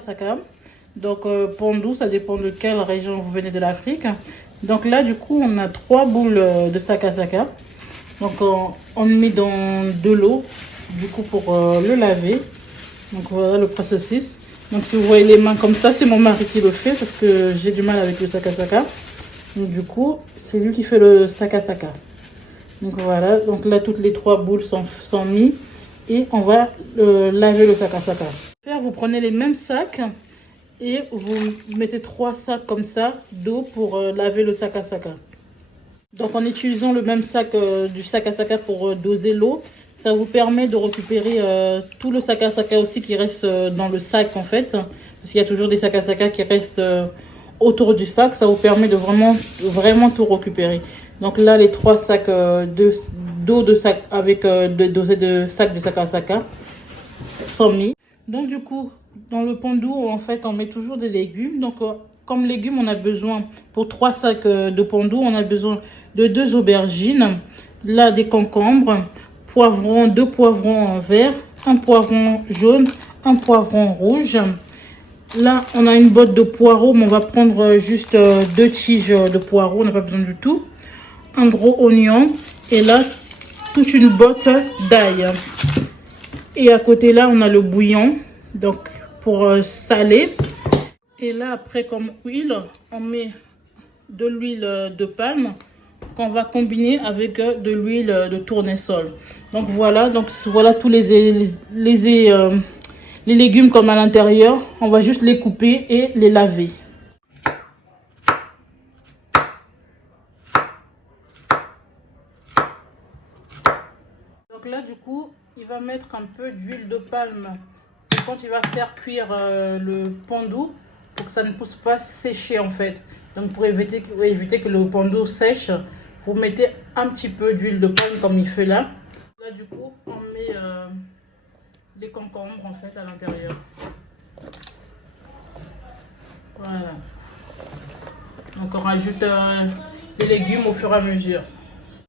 saka. Donc pondou, ça dépend de quelle région vous venez de l'Afrique. Donc là, du coup, on a 3 boules de saka. Donc on le met dans de l'eau, du coup, pour le laver. Donc voilà le processus. Donc si vous voyez les mains comme ça, c'est mon mari qui le fait parce que j'ai du mal avec le saka. Donc du coup, c'est lui qui fait le saka. Donc voilà, donc là toutes les 3 boules sont mises et on va laver le saka. Vous prenez les mêmes sacs et vous mettez 3 sacs comme ça d'eau pour laver le saka. Donc en utilisant le même sac du saka pour doser l'eau, ça vous permet de récupérer tout le saka aussi qui reste dans le sac en fait. Parce qu'il y a toujours des saka qui restent autour du sac. Ça vous permet de vraiment tout récupérer. Donc là, les 3 sacs d'eau de sac avec dosé de sac de saka sont mis. Donc du coup, dans le pondou, en fait, on met toujours des légumes. Donc comme légumes, on a besoin, pour 3 sacs de pondou, on a besoin de 2 aubergines, là des concombres, poivrons, 2 poivrons verts, un poivron jaune, un poivron rouge. Là, on a une botte de poireaux, mais on va prendre juste 2 tiges de poireaux, on n'a pas besoin du tout. Un gros oignon et là, toute une botte d'ail. Et à côté là, on a le bouillon, donc pour saler. Et là, après, comme huile, on met de l'huile de palme qu'on va combiner avec de l'huile de tournesol. Donc voilà tous les légumes comme à l'intérieur. On va juste les couper et les laver. Donc là, du coup, il va mettre un peu d'huile de palme quand il va faire cuire le pondou pour que ça ne puisse pas sécher en fait. Donc pour éviter que le pondou sèche, vous mettez un petit peu d'huile de palme comme il fait là. Là du coup on met des concombres en fait à l'intérieur. Voilà. Donc on rajoute les légumes au fur et à mesure.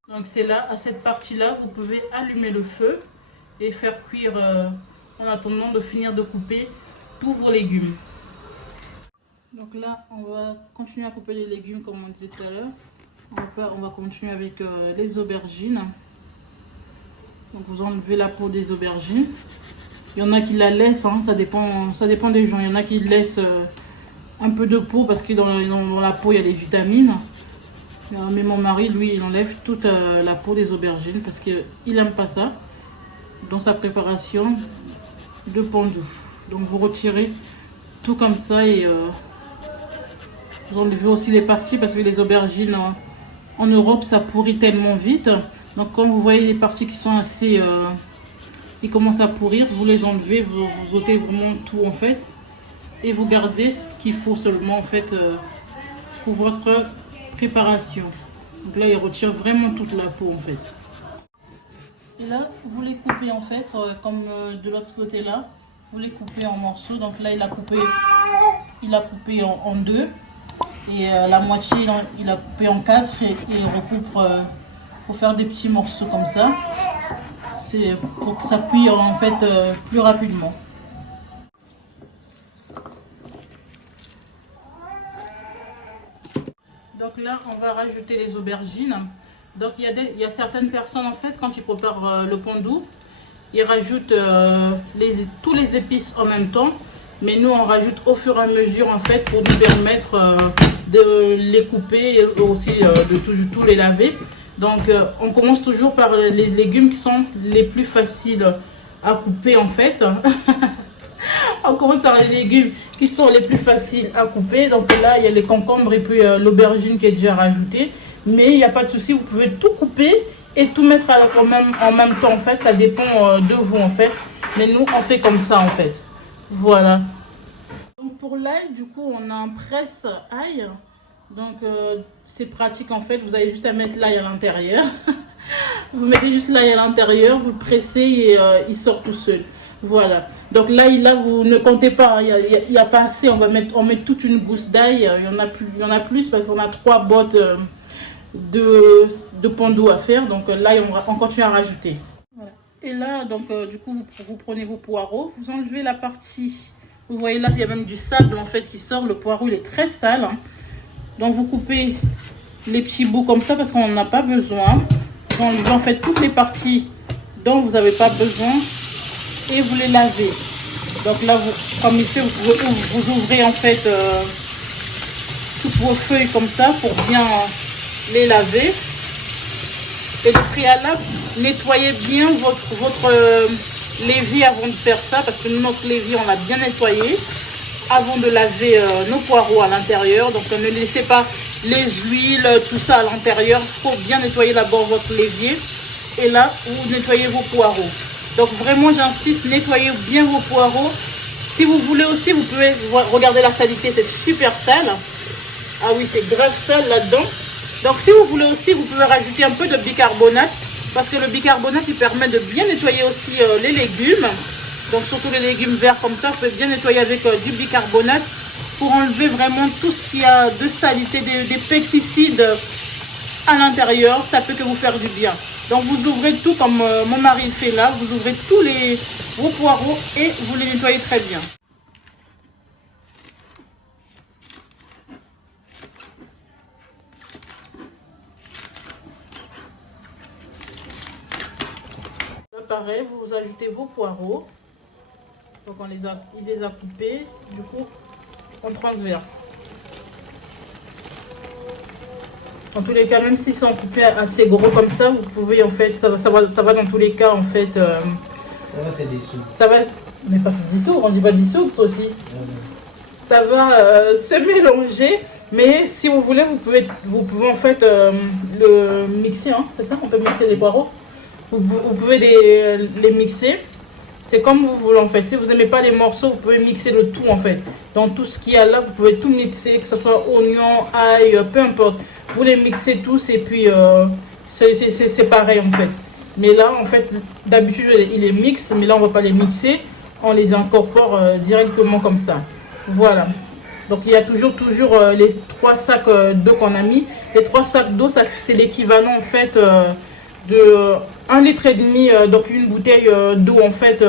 Donc c'est là, à cette partie là, vous pouvez allumer le feu et faire cuire en attendant de finir de couper tous vos légumes. Donc là, on va continuer à couper les légumes comme on disait tout à l'heure. On va continuer avec les aubergines. Donc vous enlevez la peau des aubergines. Il y en a qui la laissent, hein, ça dépend des gens. Il y en a qui laissent un peu de peau parce que dans la peau il y a des vitamines. Mais mon mari, lui, il enlève toute la peau des aubergines parce qu'il n'aime pas ça dans sa préparation de pondou. Donc vous retirez tout comme ça et vous enlevez aussi les parties parce que les aubergines en Europe ça pourrit tellement vite. Donc quand vous voyez les parties qui sont assez qui commencent à pourrir, vous les enlevez, vous ôtez vraiment tout en fait et vous gardez ce qu'il faut seulement en fait pour votre préparation. Donc là il retire vraiment toute la peau en fait. Et là vous les coupez en fait comme de l'autre côté là, vous les coupez en morceaux. Donc là il a coupé en 2 et la moitié il a coupé en 4 et il recoupe pour faire des petits morceaux comme ça. C'est pour que ça cuise en fait plus rapidement. Donc là on va rajouter les aubergines. Donc il y a certaines personnes en fait quand ils préparent le pondou, ils rajoutent tous les épices en même temps. Mais nous on rajoute au fur et à mesure en fait pour nous permettre de les couper et aussi de tous les laver. Donc on commence toujours par les légumes qui sont les plus faciles à couper en fait. On commence par les légumes qui sont les plus faciles à couper. Donc là il y a les concombres et puis l'aubergine qui est déjà rajoutée. Mais il n'y a pas de souci, vous pouvez tout couper et tout mettre en même temps en fait. Ça dépend de vous en fait. Mais nous on fait comme ça en fait. Voilà. Donc pour l'ail, du coup, on a un presse-ail. Donc c'est pratique en fait. Vous avez juste à mettre l'ail à l'intérieur. Vous mettez juste l'ail à l'intérieur, vous pressez et il sort tout seul. Voilà. Donc l'ail là, vous ne comptez pas. Hein, il y a pas assez. On met toute une gousse d'ail. Il y en a plus parce qu'on a 3 bottes de pondou à faire. Donc l'ail, on continue à rajouter. Voilà. Et là, donc du coup, vous prenez vos poireaux, vous enlevez la partie Vous voyez là, il y a même du sable en fait qui sort. Le poireau, il est très sale. Hein. Donc vous coupez les petits bouts comme ça parce qu'on n'en a pas besoin. Vous enlevez en fait toutes les parties dont vous n'avez pas besoin et vous les lavez. Donc là, comme ici, vous ouvrez en fait toutes vos feuilles comme ça pour bien les laver. Et de préalable, nettoyez bien votre l'évier avant de faire ça, parce que notre l'évier, on l'a bien nettoyé avant de laver nos poireaux à l'intérieur. Donc ne laissez pas les huiles, tout ça à l'intérieur. Il faut bien nettoyer d'abord votre l'évier. Et là, vous nettoyez vos poireaux. Donc vraiment, j'insiste, nettoyez bien vos poireaux. Si vous voulez aussi, vous pouvez regarder la saleté, c'est super sale. Ah oui, c'est grave sale là-dedans. Donc si vous voulez aussi, vous pouvez rajouter un peu de bicarbonate. Parce que le bicarbonate, il permet de bien nettoyer aussi les légumes. Donc surtout les légumes verts comme ça, vous pouvez bien nettoyer avec du bicarbonate. Pour enlever vraiment tout ce qu'il y a de saleté, des pesticides à l'intérieur. Ça peut que vous faire du bien. Donc vous ouvrez tout comme mon mari fait là. Vous ouvrez tous vos poireaux et vous les nettoyez très bien. Pareil, vous ajoutez vos poireaux. Donc il les a coupés du coup en transverse. En tous les cas, même si c'est en coupé assez gros comme ça, vous pouvez en fait, ça va dans tous les cas en fait. Ça va se dissoudre. Ça va, mais pas se dissoudre, on dit pas dissoudre ça aussi. Ça va se mélanger, mais si vous voulez, vous pouvez en fait le mixer, hein, c'est ça, on peut mixer les poireaux. Vous pouvez les mixer. C'est comme vous voulez en fait. Si vous n'aimez pas les morceaux, vous pouvez mixer le tout en fait. Dans tout ce qu'il y a là, vous pouvez tout mixer, que ce soit oignon, ail, peu importe. Vous les mixez tous et puis c'est pareil en fait. Mais là en fait, d'habitude il est mixte, mais là on ne va pas les mixer. On les incorpore directement comme ça. Voilà. Donc il y a toujours les 3 sacs d'eau qu'on a mis. Les 3 sacs d'eau, c'est l'équivalent en fait de 1,5 litre, donc une bouteille d'eau en fait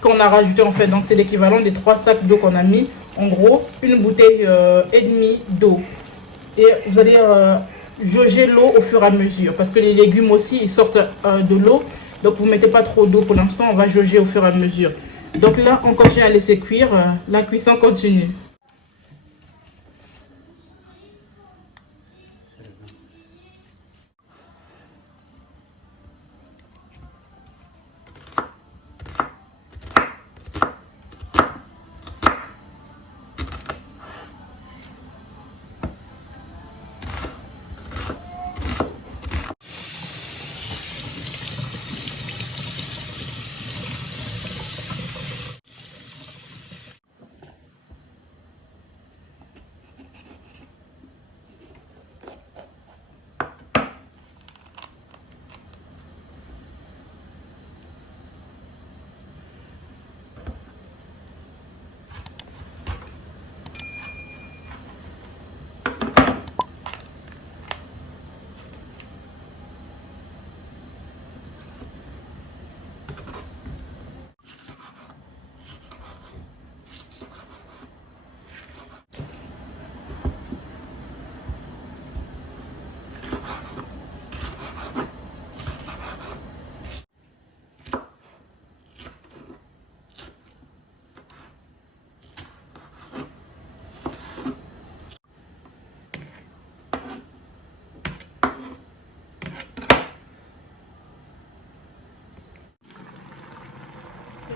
qu'on a rajouté en fait. Donc c'est l'équivalent des 3 sacs d'eau qu'on a mis. En gros, une bouteille et demie d'eau. Et vous allez jauger l'eau au fur et à mesure parce que les légumes aussi ils sortent de l'eau. Donc vous ne mettez pas trop d'eau pour l'instant, on va jauger au fur et à mesure. Donc là, on continue à laisser cuire, la cuisson continue.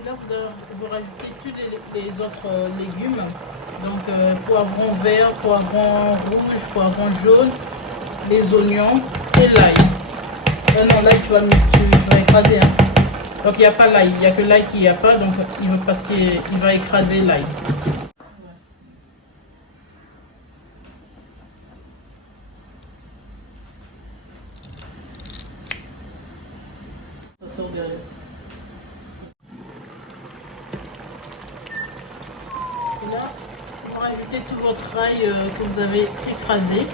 Là, vous rajoutez tous les autres légumes. Donc, poivron vert, poivron rouge, poivron jaune, les oignons et l'ail. Non, l'ail, tu vas écraser. Hein. Donc, il n'y a pas l'ail. Il n'y a que l'ail qu'il n'y a pas. Donc, parce qu'il va écraser l'ail. Ça sort derrière. Là, vous rajoutez tout votre ail que vous avez écrasé.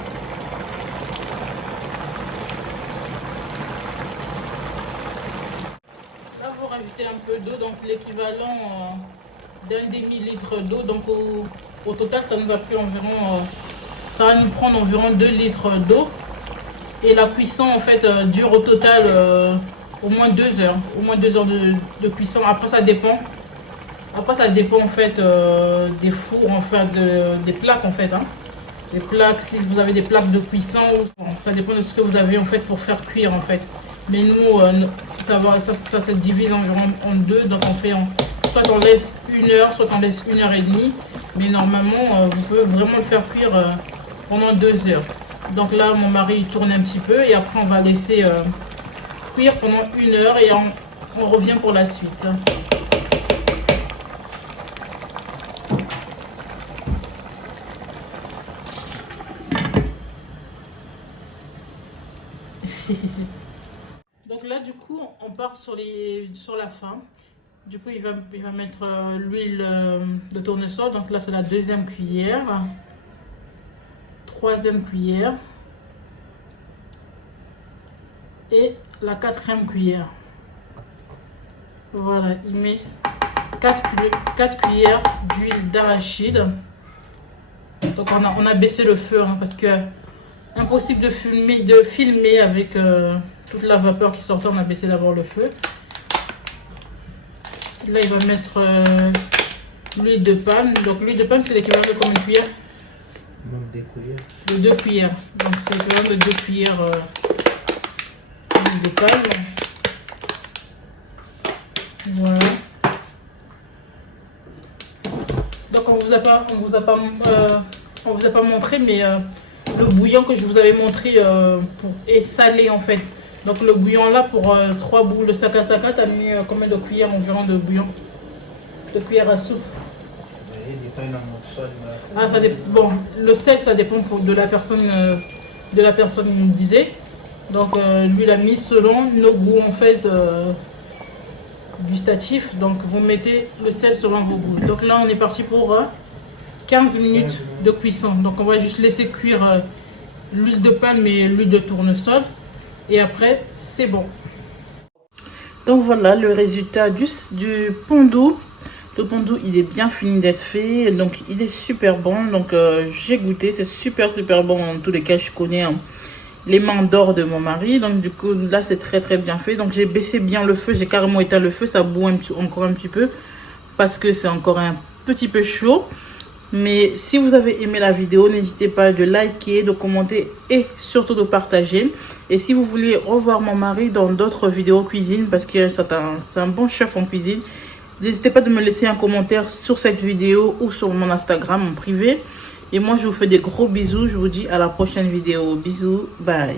Là, vous rajoutez un peu d'eau, donc l'équivalent demi-litre d'eau. Donc au total, ça nous a pris environ, ça va nous prendre environ 2 litres d'eau. Et la cuisson en fait dure au total au moins 2 heures. Au moins 2 heures de cuisson. Après ça dépend. Après ça dépend en fait des fours, en fait, des plaques en fait. Hein. Les plaques, si vous avez des plaques de cuisson, ça dépend de ce que vous avez en fait pour faire cuire en fait. Mais nous, ça se divise environ en deux. Donc on fait, soit on laisse 1 heure, soit on laisse 1 heure et demie. Mais normalement, vous pouvez vraiment le faire cuire pendant 2 heures. Donc là, mon mari il tourne un petit peu et après on va laisser cuire pendant 1 heure et on revient pour la suite. Donc là du coup on part sur la fin. Du coup il va mettre l'huile de tournesol. Donc là c'est la 2e cuillère, 3e cuillère et la 4e cuillère. Voilà, il met 4 cuillères d'huile d'arachide. Donc on a baissé le feu hein, parce que impossible de filmer avec toute la vapeur qui sortait. On a baissé d'abord le feu. Là il va mettre l'huile de palme. Donc l'huile de palme c'est l'équivalent de combien de cuillères? Même 2 cuillères. De 2 cuillères. Donc c'est l'équivalent de 2 cuillères d'huile de palme. Voilà. Donc on vous a pas montré, mais le bouillon que je vous avais montré est salé en fait. Donc le bouillon là pour 3 boules de sakasaka, tu as mis combien de cuillères environ de bouillon? De cuillères à soupe? Ah, ça dépend. Bon, le sel ça dépend de la personne qui me disait. Donc lui il a mis selon nos goûts en fait gustatifs. Donc vous mettez le sel selon vos goûts. Donc là on est parti pour 15 minutes de cuisson. Donc on va juste laisser cuire l'huile de palme et l'huile de tournesol. Et après, c'est bon. Donc voilà le résultat du pondu. Le pondu, il est bien fini d'être fait. Donc il est super bon. Donc j'ai goûté. C'est super bon. En tous les cas, je connais les mains d'or de mon mari. Donc du coup, là, c'est très bien fait. Donc j'ai baissé bien le feu. J'ai carrément éteint le feu. Ça bout encore un petit peu. Parce que c'est encore un petit peu chaud. Mais si vous avez aimé la vidéo, n'hésitez pas de liker, de commenter et surtout de partager. Et si vous voulez revoir mon mari dans d'autres vidéos cuisine, parce que c'est un bon chef en cuisine, n'hésitez pas de me laisser un commentaire sur cette vidéo ou sur mon Instagram en privé. Et moi, je vous fais des gros bisous. Je vous dis à la prochaine vidéo. Bisous, bye.